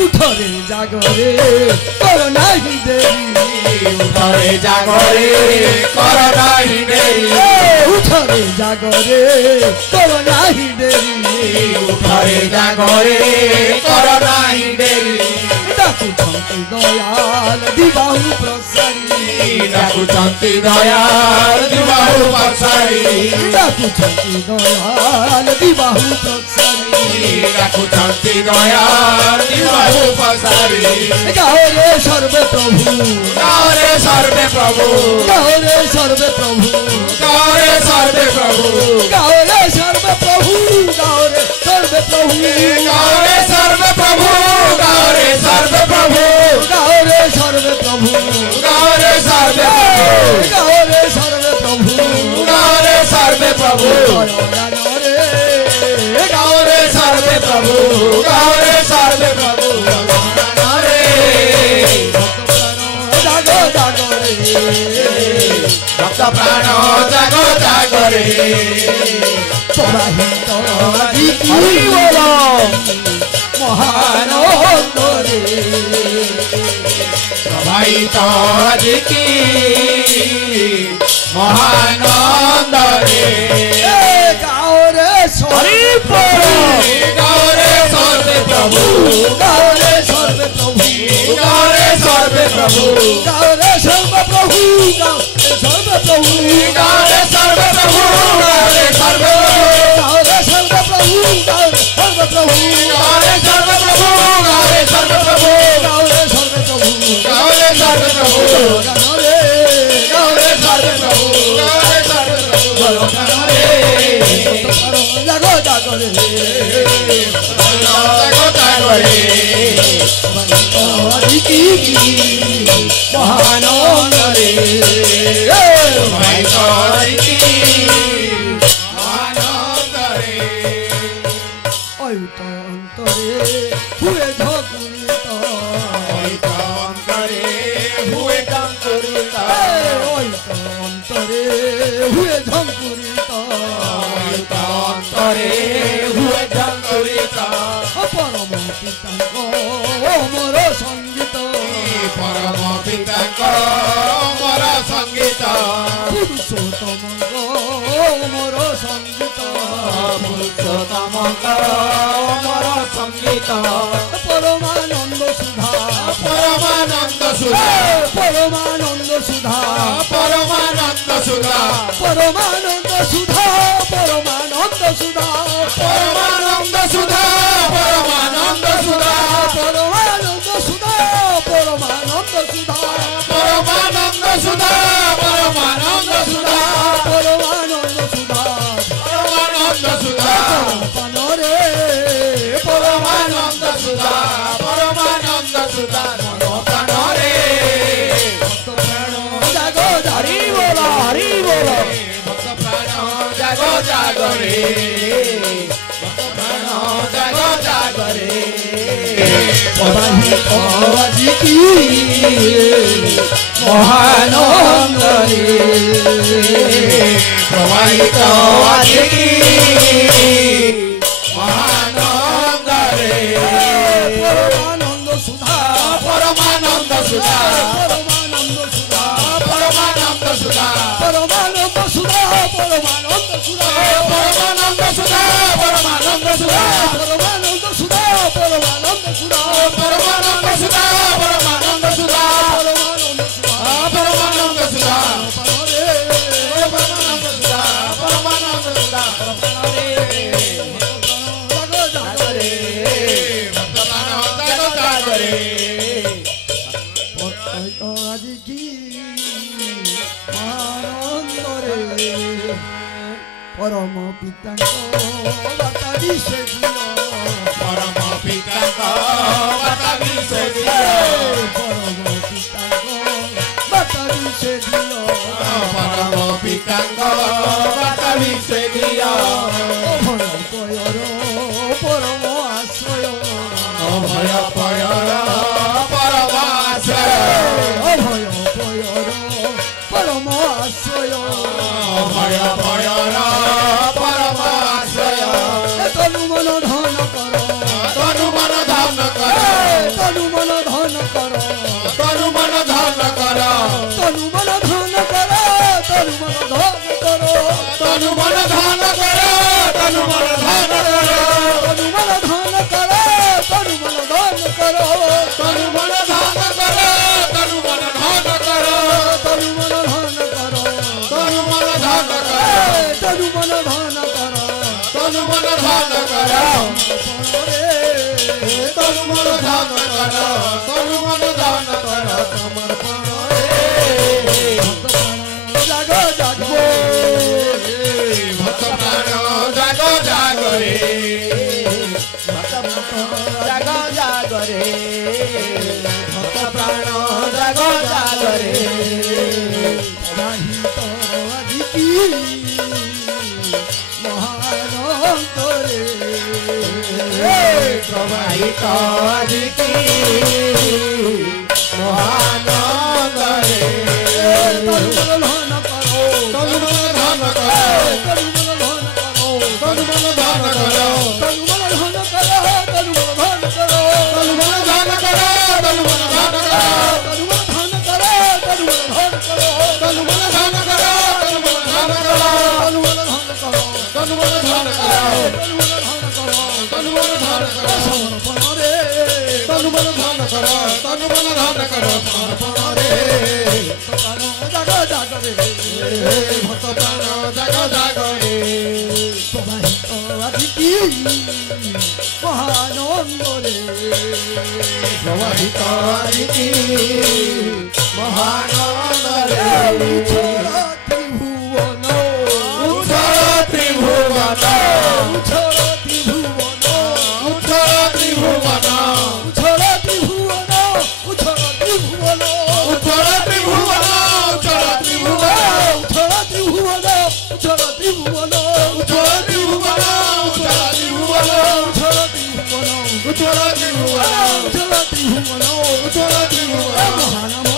উঠরে জাগরে কর নাহি দেরি উঠরে জাগরে কর নাহি দেরি উঠরে জাগরে কর নাহি দেরি উঠরে জাগরে কর নাহি দেরি ডাকুছন্তি দয়াল দিবাহু প্রসারী ডাকুছন্তি দয়াল দিবাহু প্রসারী ডাকুছন্তি দয়াল দিবাহু প্রসারী ডাকুছন্তি দয়াল দিবাহু প্রসারী গাওরে সর্বে প্রভু গাওরে সর্বে প্রভু গাওরে সর্বে প্রভু গাওরে সর্বে প্রভু গাওরে সর্বে প্রভু গাওরে সর্বে প্রভু গাওরে সর্বে প্রভু গাওরে সর্বে প্রভু গাওরে সর্বে প্রভু গাওরে সর্বে গাওরে সর্বে প্রভু গাওরে সর্বে প্রভু গাওরে গাওরে সর্বে প্রভু গাওরে সর্বে প্রভু রে জাগো জাগরে ভক্ত প্রাণ জাগো জাগরে পরাহিত হরি বল মহানন্দরে প্রবাহিত জিকি মহানন্দরে গাওরে সর্বে গাওরে সর্বে প্রভু গাওরে সর্বে প্রভু গাওরে সর্বে প্রভু গাওরে সর্বে প্রভু গাওরে সর্বে প্রভু গাওরে সর্বে প্রভু গাওরে সর্বে গাওরে সর্বে প্রভু গাওরে সর্বে প্রভু গাওরে সর্বে প্রভু গাওরে সর্বে প্রভু গাওরে সর্বে প্রভু গাওরে সর্বে প্রভু গাওরে গাওরে সর্বে প্রভু গাওরে সর্বে প্রভু গাওরে জাগো জাগরে জাগো জাগরে অধিকি মহানন্দরে প্রবাহিত জিকি মহানন্দরে অন্তরে হুয়ে ঝকুরিত অন্তরে হুয়ে টঙ্কুরিত অন্তরে হুয়ে ঝঙ্কুরিত অন্তরে হুয়ে টঙ্কুরিত পরম পিতাঙ্গ অমর সঙ্গীত পরম পিতাঙ্ক মর সঙ্গীত পুরুষোত্তমঙ্গ অমর সঙ্গীত পুরুষোত্তমঙ্গ মর সঙ্গীত পরমানন্দ সুধা পরমানন্দ সুধা পরমানন্দ সুধা পরমানন্দ সুধা পরমানন্দ সুধা পরমানন্দ সুধা পরমানন্দ সুধা পরমানন্দ সুধা পরমানন্দ সুধা পরমানন্দ সুধা পরমানন্দ সুধা পরমানন্দ সুধা পরমানন্দ সুধা পরমানন্দ সুধা পানরে পরমানন্দ সুধা পরমানন্দ সুধা মনোপ্রাণরে জাগো হরি বল হরি বল ভক্ত প্রাণ জাগো জাগরে ভক্ত প্রাণ জাগো জাগরে প্রবাহিত আজিকি মহানন্দরে প্রবাহিত আজিকি মহানন্দরে পরমানন্দ সুধা পরমানন্দ সুধা পরমানন্দ সুধা পরমানন্দ সুধা পরমানন্দ সুধা পরমানন্দ সুধা পরমানন্দ সুধা পরমানন্দ সুধা পরমানন্দ সুধা পরমানন্দ সুধা পরমানন্দ সুধা পরমানন্দ সুধা পরমানন্দ সুধা পরমানন্দ সুধা পানরে পরমানন্দ সুধা পরমানন্দ সুধা জাগো জাগরে ভক্ত প্রাণ জাগো জাগরে প্রত্যয় আজিকি মহানন্দরে পরম পিতাঙ্গ বাতাবি সে দিও পরম পিতাঙ্ক বাতাবি সে দিও পরম পিতাঙ্গ বাতাবি সে দিও পরম পিতাঙ্ক বাতাবি সে দিও অভয় পয়র পরম আশ্রয় অভয় পয়র পরম আশ্রয় অভয় পয়র পরম আশ্রয় অভয় পয়র পরম আশ্রয় তনু মন ধন কর তনু মন ধন तनु मन ध्यान करो तनु मन ध्यान करो तनु मन ध्यान करो समर्पण जागो जागो भक्त प्राण जागो जागो रे जागो जागो रे भक्त प्राण जागो जागो रे नहीं तो अधिकी महानंद रे प्रवाहित अधिकी महानंद रे तनुमन करो तनुमन ध्यान करो तनुमन ध्यान करो तनुमन ध्यान करो तनुमन ध्यान करो तनुमन ध्यान करो तनुमन ध्यान करो तनुमन ध्यान करो तनुमन ध्यान करो तनुमन ध्यान करो तनुमन ध्यान करो तनुमन ध्यान करो तनुमन ध्यान करो समर्पण रे तनुमन ध्यान करो तनुमन ध्यान करो समर्पण रे जागो जागो रे भक्त प्राण जागो जागो रे प्रवाहित अधिकी महानंद रे प्रवाहित अधिकी महानंद रे त्रिभुवन त्रिभुवन त्रिभुवन त्रिभुवन उछल त्रिभुवन उछल त्रिभुवन उच्छल त्रिभुवन उच्छल त्रिभुवन उछल त्रिभुवन उछल त्रिभुवन उच्छल त्रिभुवन उच्छल त्रिभुवन उछल त्रिभुवन उच्छल त्रिभुवन उछल त्रिभुवन उच्छल त्रिभुवन